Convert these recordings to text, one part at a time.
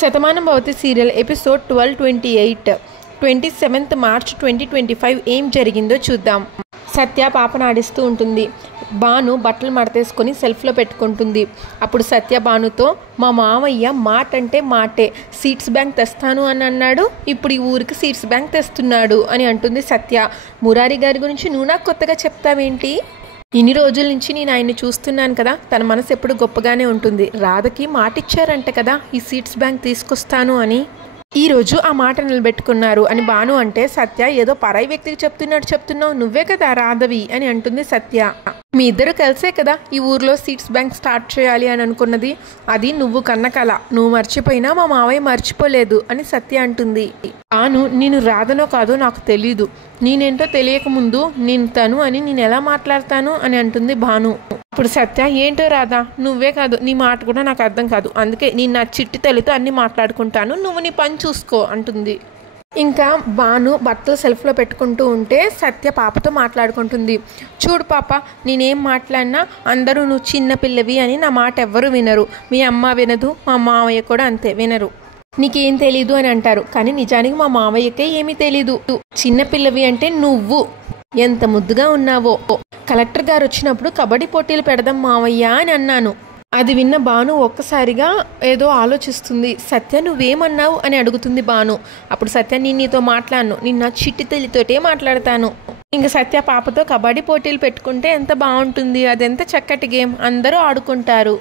Shatamanam Bhavati serial episode 1228 27th March 2025 ఏం జరిగిందో చూద్దాం. సత్య పాపను ఆడిస్తూ ఉంటుంది. భాను బట్టలు మడతేసుకొని సెల్ఫ్లో పెట్టుకుంటుంది. అప్పుడు సత్య భానుతో, మా మామయ్య మాట అంటే మాటే, సీడ్స్ బ్యాంక్ తెస్తాను అని అన్నాడు, ఇప్పుడు ఈ ఊరికి సీడ్స్ బ్యాంక్ తెస్తున్నాడు అని అంటుంది సత్య. మురారి గారి గురించి నువ్వు నాకు కొత్తగా చెప్తావేంటి? ఇన్ని రోజుల నుంచి నేను ఆయన్ని చూస్తున్నాను కదా, తన మనసు ఎప్పుడు గొప్పగానే ఉంటుంది. రాధకి మాట ఇచ్చారంట కదా ఈ సీడ్స్ బ్యాంక్ తీసుకొస్తాను అని. ఈరోజు ఆ మాట నిలబెట్టుకున్నారు అని భాను అంటే, సత్య ఏదో పరాయి వ్యక్తికి చెప్తున్నావు, నువ్వే కదా రాధవి అని అంటుంది సత్య. మీ ఇద్దరు కలిసే కదా ఈ ఊర్లో సీడ్స్ బ్యాంక్ స్టార్ట్ చేయాలి అని అనుకున్నది, అది నువ్వు కన్న కల, నువ్వు మర్చిపోయినా మా మావయ్య మర్చిపోలేదు అని సత్య అంటుంది. భాను, నేను రాధనో కాదో నాకు తెలీదు, నేనేంటో తెలియకముందు నేను తను అని నేను ఎలా మాట్లాడతాను అని అంటుంది భాను. ఇప్పుడు సత్య, ఏంటో రాధా, నువ్వే కాదు నీ మాట కూడా నాకు అర్థం కాదు, అందుకే నేను నా చిట్టి తల్లితో అన్ని మాట్లాడుకుంటాను, నువ్వు నీ పని చూసుకో అంటుంది. ఇంకా భాను బట్టలు సెల్ఫ్లో పెట్టుకుంటూ ఉంటే సత్య పాపతో మాట్లాడుకుంటుంది. చూడు పాప, నేనేం మాట్లాడినా అందరూ నువ్వు చిన్న పిల్లవి అని నా మాట ఎవ్వరూ వినరు, మీ అమ్మ వినదు, మా మావయ్య కూడా అంతే వినరు, నీకేం తెలీదు అని అంటారు, కానీ నిజానికి మా మావయ్యకే ఏమీ తెలీదు, చిన్నపిల్లవి అంటే నువ్వు ఎంత ముద్దుగా ఉన్నావో, కలెక్టర్ గారు వచ్చినప్పుడు కబడ్డీ పోటీలు పెడదాం మావయ్య అని అన్నాను. అది విన్న భాను ఒక్కసారిగా ఏదో ఆలోచిస్తుంది. సత్య నువ్వేమన్నావు అని అడుగుతుంది భాను. అప్పుడు సత్య, నేను నీతో మాట్లాడను, నిన్న చిట్టి తల్లితోటే మాట్లాడతాను. ఇంకా సత్య పాపతో కబడ్డీ పోటీలు పెట్టుకుంటే ఎంత బాగుంటుంది, అదెంత చక్కటి గేమ్, అందరూ ఆడుకుంటారు,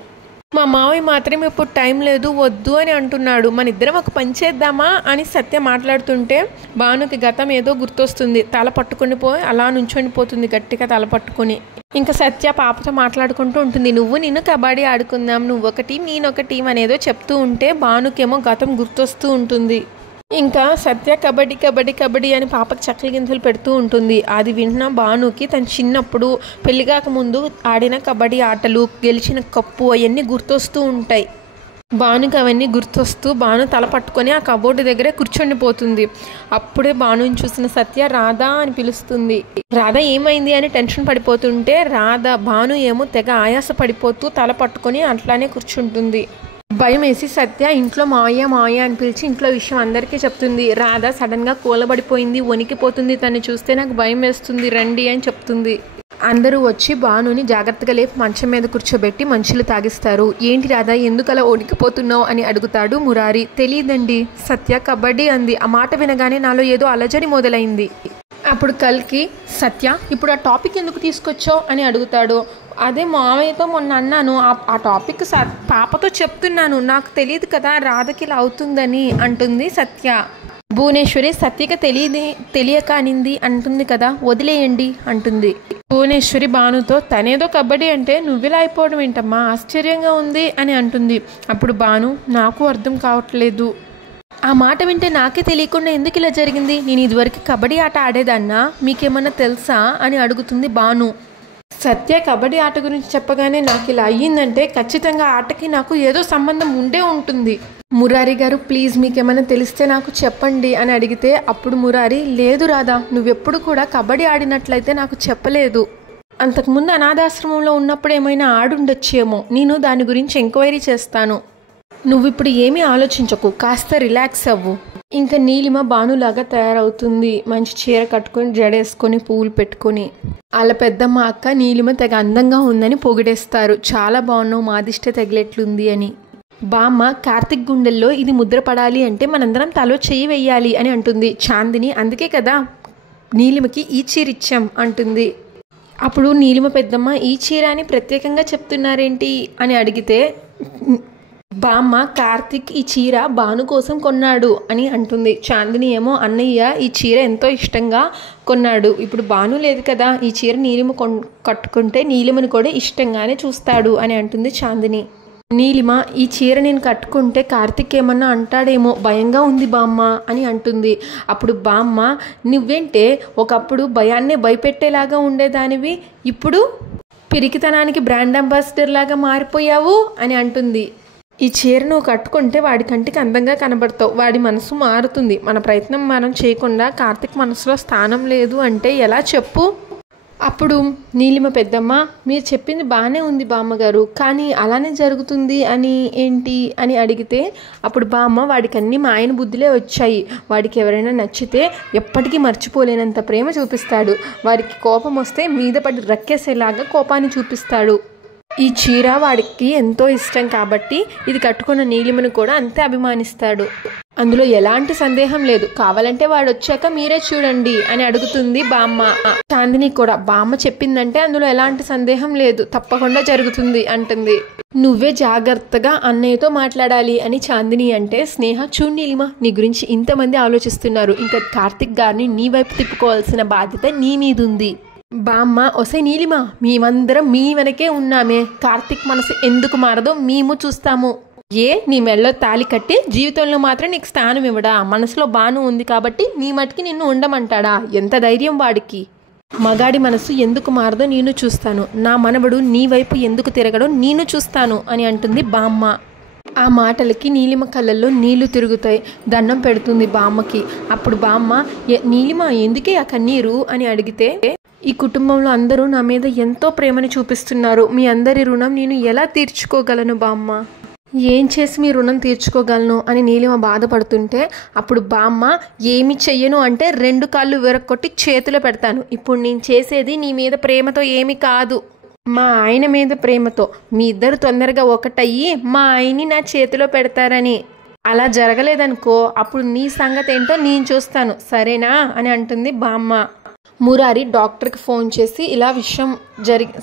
మా మావయ్య మాత్రం ఇప్పుడు టైం లేదు వద్దు అని అంటున్నాడు, మన ఇద్దరం ఒక పని చేద్దామా అని సత్య మాట్లాడుతుంటే భానుకి గతం ఏదో గుర్తొస్తుంది. తల పట్టుకుని పోయి అలా నుంచొని పోతుంది గట్టిగా తల పట్టుకుని. ఇంకా సత్య పాపతో మాట్లాడుకుంటూ ఉంటుంది. నేను కబడ్డీ ఆడుకుందాం, నువ్వు ఒక టీం నేనొక టీం అనేదో చెప్తూ ఉంటే భానుకేమో గతం గుర్తొస్తూ ఉంటుంది. ఇంకా సత్య కబడ్డీ కబడ్డీ కబడ్డీ అని పాపకి చక్కల గింజలు పెడుతూ ఉంటుంది. అది వింటున్న భానుకి తను చిన్నప్పుడు పెళ్లి కాకముందు ఆడిన కబడ్డీ ఆటలు, గెలిచిన కప్పు అవన్నీ గుర్తొస్తూ ఉంటాయి. భానుకి అవన్నీ గుర్తొస్తూ భాను తల పట్టుకొని ఆ కబోర్డు దగ్గరే కూర్చొనిపోతుంది. అప్పుడే భానుని చూసిన సత్య రాధా అని పిలుస్తుంది. రాధ ఏమైంది అని టెన్షన్ పడిపోతుంటే భాను ఏమో తెగ ఆయాస పడిపోతూ తల పట్టుకొని అట్లానే కూర్చుంటుంది. భయం వేసి సత్య ఇంట్లో మావయ్య అని పిలిచి ఇంట్లో విషయం అందరికీ చెప్తుంది. రాధ సడన్గా కూలబడిపోయింది, వణికిపోతుంది, తను చూస్తే నాకు భయం వేస్తుంది రండి అని చెప్తుంది. అందరూ వచ్చి భానుని జాగ్రత్తగా లేపి మంచం మీద కూర్చోబెట్టి మంచులు తాగిస్తారు. ఏంటి రాధా, ఎందుకు అలా వణికిపోతున్నావు అని అడుగుతాడు మురారి. తెలియదండి, సత్య కబడ్డీ అంది, ఆ మాట వినగానే నాలో ఏదో అలజడి మొదలైంది. అప్పుడు కల్కి, సత్య ఇప్పుడు ఆ టాపిక్ ఎందుకు తీసుకొచ్చావు అని అడుగుతాడు. అదే మామయ్యతో మొన్న అన్నాను, ఆ టాపిక్ పాపతో చెప్తున్నాను, నాకు తెలియదు కదా రాధకి ఇలా అవుతుందని అంటుంది సత్య. భువనేశ్వరి, సత్యకి తెలియక అనింది అంటుంది కదా, వదిలేయండి అంటుంది. భువనేశ్వరి భానుతో, తనేదో కబడ్డీ అంటే నువ్విలా అయిపోవడం ఏంటమ్మా, ఆశ్చర్యంగా ఉంది అని అంటుంది. అప్పుడు భాను, నాకు అర్థం కావట్లేదు, ఆ మాట వింటే నాకే తెలియకుండా ఎందుకు ఇలా జరిగింది, నేను ఇదివరకు కబడ్డీ ఆట ఆడేదాన్నా, మీకేమన్నా తెలుసా అని అడుగుతుంది భాను. సత్య కబడ్డీ ఆట గురించి చెప్పగానే నాకు ఇలా అయ్యిందంటే ఖచ్చితంగా ఆటకి నాకు ఏదో సంబంధం ఉండే ఉంటుంది. మురారి గారు, ప్లీజ్ మీకేమైనా తెలిస్తే నాకు చెప్పండి అని అడిగితే అప్పుడు మురారి, లేదు రాధా, నువ్వెప్పుడు కూడా కబడ్డీ ఆడినట్లయితే నాకు చెప్పలేదు, అంతకుముందు అనాథాశ్రమంలో ఉన్నప్పుడు ఏమైనా ఆడుండొచ్చేమో, నేను దాని గురించి ఎంక్వైరీ చేస్తాను, నువ్వు ఇప్పుడు ఏమీ ఆలోచించకు, కాస్త రిలాక్స్ అవ్వు. ఇంకా నీలిమ భానులాగా తయారవుతుంది. మంచి చీర కట్టుకొని జడేసుకొని పువ్వులు పెట్టుకొని. వాళ్ళ పెద్దమ్మ అక్క నీలిమ తెగ అందంగా ఉందని పొగిడేస్తారు. చాలా బాగున్నావు, మాదిష్ట తగిలేట్లుంది అని. బామ్మ, కార్తిక్ గుండెల్లో ఇది ముద్రపడాలి అంటే మనందరం తలో చెయ్యి వెయ్యాలి అని అంటుంది. చాందిని, అందుకే కదా నీలిమకి ఈ చీర ఇచ్చాం అంటుంది. అప్పుడు నీలిమ పెద్దమ్మ, ఈ చీర అని ప్రత్యేకంగా చెప్తున్నారేంటి అని అడిగితే బామ్మ, కార్తిక్ ఈ చీర భాను కోసం కొన్నాడు అని అంటుంది. చాందిని ఏమో, అన్నయ్య ఈ చీర ఎంతో ఇష్టంగా కొన్నాడు, ఇప్పుడు భాను లేదు కదా, ఈ చీర నీలిమ కట్టుకుంటే నీలిమని కూడా ఇష్టంగానే చూస్తాడు అని అంటుంది చాందిని. నీలిమ, ఈ చీర నేను కట్టుకుంటే కార్తిక్ ఏమన్నా అంటాడేమో, భయంగా ఉంది బామ్మ అని అంటుంది. అప్పుడు బామ్మ, నువ్వేంటే ఒకప్పుడు భయాన్నే భయపెట్టేలాగా ఉండేదానివి, ఇప్పుడు పిరికితనానికి బ్రాండ్ అంబాసిడర్ లాగా మారిపోయావు అని అంటుంది. ఈ చీర నువ్వు కట్టుకుంటే వాడి కంటికి అందంగా కనబడతావు, వాడి మనసు మారుతుంది, మన ప్రయత్నం మనం చేయకుండా కార్తిక్ మనసులో స్థానం లేదు అంటే ఎలా చెప్పు. అప్పుడు నీలిమ పెద్దమ్మ, మీరు చెప్పింది బాగానే ఉంది బామ్మగారు, కానీ అలానే జరుగుతుంది అని ఏంటి అని అడిగితే అప్పుడు బామ్మ, వాడికి అన్నీ మా ఆయన బుద్ధులే వచ్చాయి, వాడికి ఎవరైనా నచ్చితే ఎప్పటికీ మర్చిపోలేనంత ప్రేమ చూపిస్తాడు, వారికి కోపం వస్తే మీద పడి రక్కేసేలాగా కోపాన్ని చూపిస్తాడు, ఈ చీర వాడికి ఎంతో ఇష్టం కాబట్టి ఇది కట్టుకున్న నీలిమను కూడా అంతే అభిమానిస్తాడు, అందులో ఎలాంటి సందేహం లేదు, కావాలంటే వాడు వచ్చాక మీరే చూడండి అని అడుగుతుంది బామ్మ. చాందిని కూడా బామ్మ చెప్పిందంటే అందులో ఎలాంటి సందేహం లేదు, తప్పకుండా జరుగుతుంది అంటుంది. నువ్వే జాగ్రత్తగా అన్నయ్యతో మాట్లాడాలి అని చాందిని అంటే స్నేహ, చూడు నీలిమ, నీ గురించి ఇంతమంది ఆలోచిస్తున్నారు, ఇంకా కార్తిక్ గారిని నీ వైపు తిప్పుకోవాల్సిన బాధ్యత నీ మీద ఉంది. బామ్మ, ఒసే నీలిమ, మేమందరం మీ వెనకే ఉన్నామే, కార్తిక్ మనసు ఎందుకు మారదో మేము చూస్తాము. నీ మెళ్ళలో తాళి కట్టి జీవితంలో మాత్రం నీకు స్థానం ఇవ్వడా, మనసులో బాను ఉంది కాబట్టి నీ మటుకి నిన్ను ఉండమంటాడా, ఎంత ధైర్యం వాడికి. మగాడి మనసు ఎందుకు మారదో నేను చూస్తాను, నా మనవడు నీ వైపు ఎందుకు తిరగడో నేను చూస్తాను అని అంటుంది బామ్మ. ఆ మాటలకి నీలిమ కళ్ళల్లో నీళ్లు తిరుగుతాయి, దండం పెడుతుంది బామ్మకి. అప్పుడు బామ్మ, నీలిమ ఎందుకే ఆ కన్నీరు అని అడిగితే, ఈ కుటుంబంలో అందరూ నా మీద ఎంతో ప్రేమని చూపిస్తున్నారు, మీ అందరి రుణం నేను ఎలా తీర్చుకోగలను బామ్మ, ఏం చేసి మీ రుణం తీర్చుకోగలను అని నీలిమ బాధపడుతుంటే అప్పుడు బామ్మ, ఏమి చెయ్యను అంటే 2 కాళ్ళు విరక్కొట్టి చేతిలో పెడతాను, ఇప్పుడు నేను చేసేది నీ మీద ప్రేమతో ఏమి కాదు, మా ఆయన మీద ప్రేమతో, మీ ఇద్దరు తొందరగా ఒకటయ్యి మా ఆయన్ని నా చేతిలో పెడతారని. అలా జరగలేదనుకో అప్పుడు నీ సంగతి ఏంటో నేను చూస్తాను, సరేనా అని అంటుంది బామ్మ. మురారి డాక్టర్కి ఫోన్ చేసి ఇలా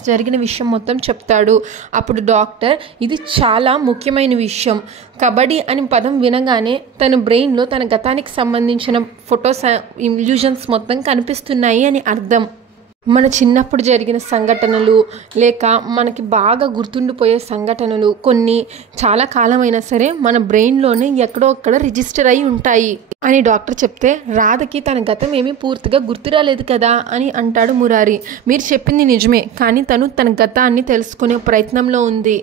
జరిగిన విషయం మొత్తం చెప్తాడు. అప్పుడు డాక్టర్, ఇది చాలా ముఖ్యమైన విషయం, కబడ్డీ అని పదం వినగానే తన బ్రెయిన్లో తన గతానికి సంబంధించిన ఫొటోస్ ఇల్యూజన్స్ మొత్తం కనిపిస్తున్నాయి అని అర్థం. మన చిన్నప్పుడు జరిగిన సంఘటనలు లేక మనకి బాగా గుర్తుండిపోయే సంఘటనలు కొన్ని చాలా కాలమైనా సరే మన బ్రెయిన్లోనే ఎక్కడో అక్కడ రిజిస్టర్ అయి ఉంటాయి అని డాక్టర్ చెప్తే, రాధకి తన గతం ఏమీ పూర్తిగా గుర్తు రాలేదు కదా అని అంటాడు మురారి. మీరు చెప్పింది నిజమే, కానీ తను తన గతాన్ని తెలుసుకునే ప్రయత్నంలో ఉంది,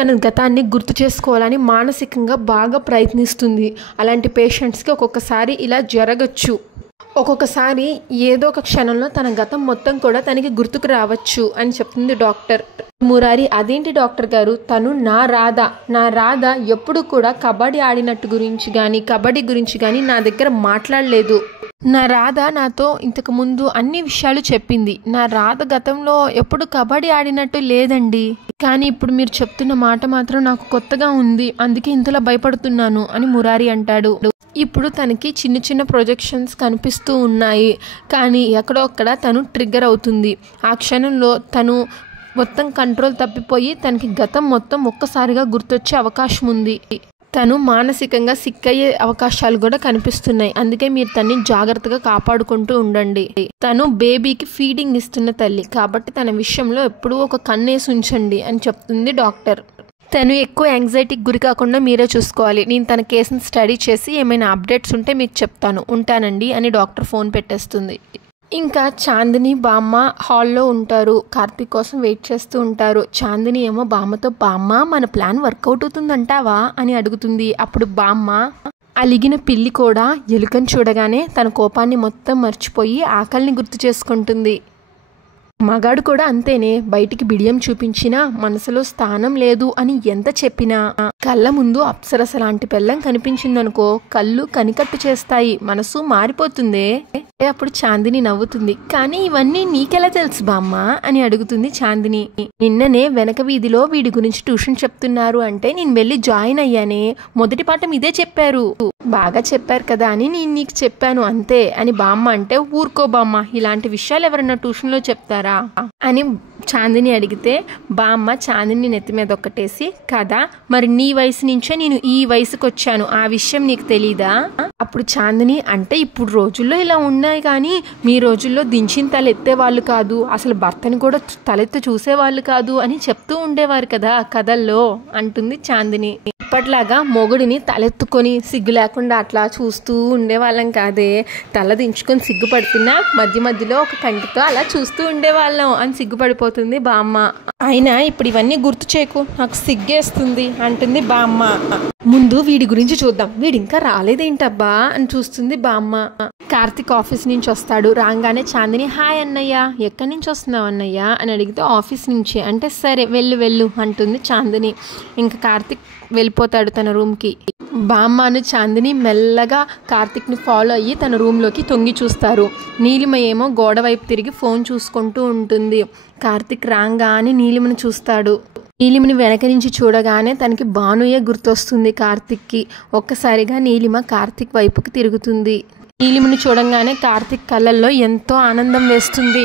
తన గతాన్ని గుర్తు చేసుకోవాలని మానసికంగా బాగా ప్రయత్నిస్తుంది. అలాంటి పేషెంట్స్కి ఒక్కొక్కసారి ఇలా జరగచ్చు, ఒక్కొక్కసారి ఏదో ఒక క్షణంలో తన గతం మొత్తం కూడా తనకి గుర్తుకు రావచ్చు అని చెప్తుంది డాక్టర్. మురారి, అదేంటి డాక్టర్ గారు, తను నా రాధ ఎప్పుడు కూడా కబడ్డీ ఆడినట్టు గురించి కానీ కబడ్డీ గురించి కానీ నా దగ్గర మాట్లాడలేదు, నా రాధ నాతో ఇంతకు ముందు అన్ని విషయాలు చెప్పింది, నా రాధ గతంలో ఎప్పుడు కబడ్డీ ఆడినట్టు లేదండి, కానీ ఇప్పుడు మీరు చెప్తున్న మాట మాత్రం నాకు కొత్తగా ఉంది, అందుకే ఇంతలా భయపడుతున్నాను అని మురారి అంటాడు. ఇప్పుడు తనకి చిన్న చిన్న ప్రొజెక్షన్స్ కనిపిస్తూ ఉన్నాయి, కానీ ఎక్కడో అక్కడ తను ట్రిగ్గర్ అవుతుంది, ఆ క్షణంలో తను మొత్తం కంట్రోల్ తప్పిపోయి తనకి గతం మొత్తం ఒక్కసారిగా గుర్తొచ్చే అవకాశం ఉంది, తను మానసికంగా సిక్కయ్యే అవకాశాలు కూడా కనిపిస్తున్నాయి, అందుకే మీరు తన్ని జాగ్రత్తగా కాపాడుకుంటూ ఉండండి, తను బేబీకి ఫీడింగ్ ఇస్తున్న తల్లి కాబట్టి తన విషయంలో ఎప్పుడూ ఒక కన్నేసి ఉంచండి అని చెప్తుంది డాక్టర్. తను ఎక్కువ యాంగ్జైటీకి గురి కాకుండా మీరే చూసుకోవాలి, నేను తన కేసుని స్టడీ చేసి ఏమైనా అప్డేట్స్ ఉంటే మీకు చెప్తాను, ఉంటానండి అని డాక్టర్ ఫోన్ పెట్టేస్తుంది. ఇంకా చాందిని బామ్మ హాల్లో ఉంటారు, కార్తీక్ కోసం వెయిట్ చేస్తూ ఉంటారు. చాందిని ఏమో బామ్మతో, బామ్మ మన ప్లాన్ వర్కౌట్ అవుతుందంటావా అని అడుగుతుంది. అప్పుడు బామ్మ, అలిగిన పిల్లి కూడా ఎలుకని చూడగానే తన కోపాన్ని మొత్తం మర్చిపోయి ఆకలిని గుర్తు చేసుకుంటుంది, మగాడు కూడా అంతేనే, బయటికి బిడియం చూపించినా మనసులో స్థానం లేదు అని ఎంత చెప్పినా కళ్ళ ముందు అప్సరస లాంటి పెళ్ళం కనిపించిందనుకో కళ్ళు కనికట్టు చేస్తాయి, మనసు మారిపోతుందే. అప్పుడు చాందిని నవ్వుతుంది, కానీ ఇవన్నీ నీకెలా తెలుసు బామ్మ అని అడుగుతుంది చాందిని. నిన్ననే వెనక వీధిలో వీడి గురించి ట్యూషన్ చెప్తున్నారు అంటే నేను వెళ్ళి జాయిన్ అయ్యానే, మొదటి పాఠం ఇదే చెప్పారు, బాగా చెప్పారు కదా అని నేను నీకు చెప్పాను అంతే అని బామ్మ అంటే, ఊరుకో బామ్మ, ఇలాంటి విషయాలు ఎవరన్నా ట్యూషన్లో చెప్తారా అని చాందిని అడిగితే బామ్మ చాందిని నెత్తి మీద ఒక్కటేసి, కదా మరి నీ వయసు నుంచే నేను ఈ వయసుకు వచ్చాను, ఆ విషయం నీకు తెలీదా. అప్పుడు చాందిని అంటే, ఇప్పుడు రోజుల్లో ఇలా ఉన్నాయి కానీ మీ రోజుల్లో దించిన తల ఎత్తేవాళ్ళు కాదు, అసలు భర్తని కూడా తలెత్తి చూసేవాళ్ళు కాదు అని చెప్తూ ఉండేవారు కదా కథల్లో అంటుంది చాందిని. ఇప్పట్లాగా మొగుడిని తలెత్తుకొని సిగ్గు లేకుండా అట్లా చూస్తూ ఉండేవాళ్ళం కాదే. తల దించుకొని సిగ్గుపడుతున్నా మధ్య మధ్యలో ఒక కంటితో అలా చూస్తూ ఉండేవాళ్ళం అని సిగ్గుపడిపోతుంది బామ్మ. అయినా ఇప్పుడు ఇవన్నీ గుర్తు చేయకు, నాకు సిగ్గేస్తుంది అంటుంది బామ్మ. ముందు వీడి గురించి చూద్దాం, వీడి ఇంకా రాలేదేంటబ్బా అని చూస్తుంది బామ్మ. కార్తిక్ ఆఫీస్ నుంచి వస్తాడు. రాగానే చాందిని హాయ్ అన్నయ్య, ఎక్కడి నుంచి వస్తున్నావు అన్నయ్య అని అడిగితే ఆఫీస్ నుంచి అంటే సరే వెళ్ళు వెళ్ళు అంటుంది చాందిని. ఇంకా కార్తిక్ వెళ్ళిపోతాడు తన రూమ్కి. బామ్మను చాందిని మెల్లగా కార్తిక్ని ఫాలో అయ్యి తన రూమ్లోకి తొంగి చూస్తారు. నీలిమ ఏమో గోడ వైపు తిరిగి ఫోన్ చూసుకుంటూ ఉంటుంది. కార్తిక్ రాగానే నీలిమను చూస్తాడు. నీలిమని వెనక నుంచి చూడగానే తనకి భానుయే గుర్తొస్తుంది కార్తిక్కి. ఒక్కసారిగా నీలిమ కార్తిక్ వైపుకి తిరుగుతుంది. నీలిమని చూడంగానే కార్తిక్ కళ్ళల్లో ఎంతో ఆనందం వేస్తుంది.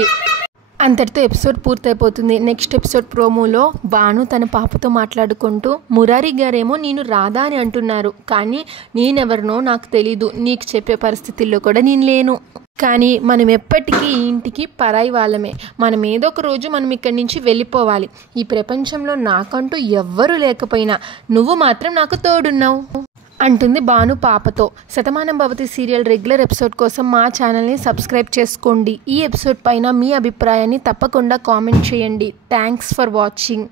అంతటితో ఎపిసోడ్ పూర్తయిపోతుంది. నెక్స్ట్ ఎపిసోడ్ ప్రోమోలో భాను తన పాపతో మాట్లాడుకుంటూ మురారి గారేమో నేను రాధా అని అంటున్నారు, కానీ నేనెవరినో నాకు తెలీదు, నీకు చెప్పే పరిస్థితుల్లో కూడా నేను లేను. కానీ మనం ఎప్పటికీ ఈ ఇంటికి పరాయి వాళ్ళమే. మనం ఏదో ఒక రోజు మనం ఇక్కడి నుంచి వెళ్ళిపోవాలి. ఈ ప్రపంచంలో నాకంటూ ఎవ్వరూ లేకపోయినా నువ్వు మాత్రం నాకు తోడున్నావు అంటుంది భాను పాపతో. Shatamanam Bhavati serial regular episode కోసం మా ఛానల్ని సబ్స్క్రైబ్ చేసుకోండి. ఈ ఎపిసోడ్ పైన మీ అభిప్రాయాన్ని తప్పకుండా కామెంట్ చేయండి. Thanks for watching.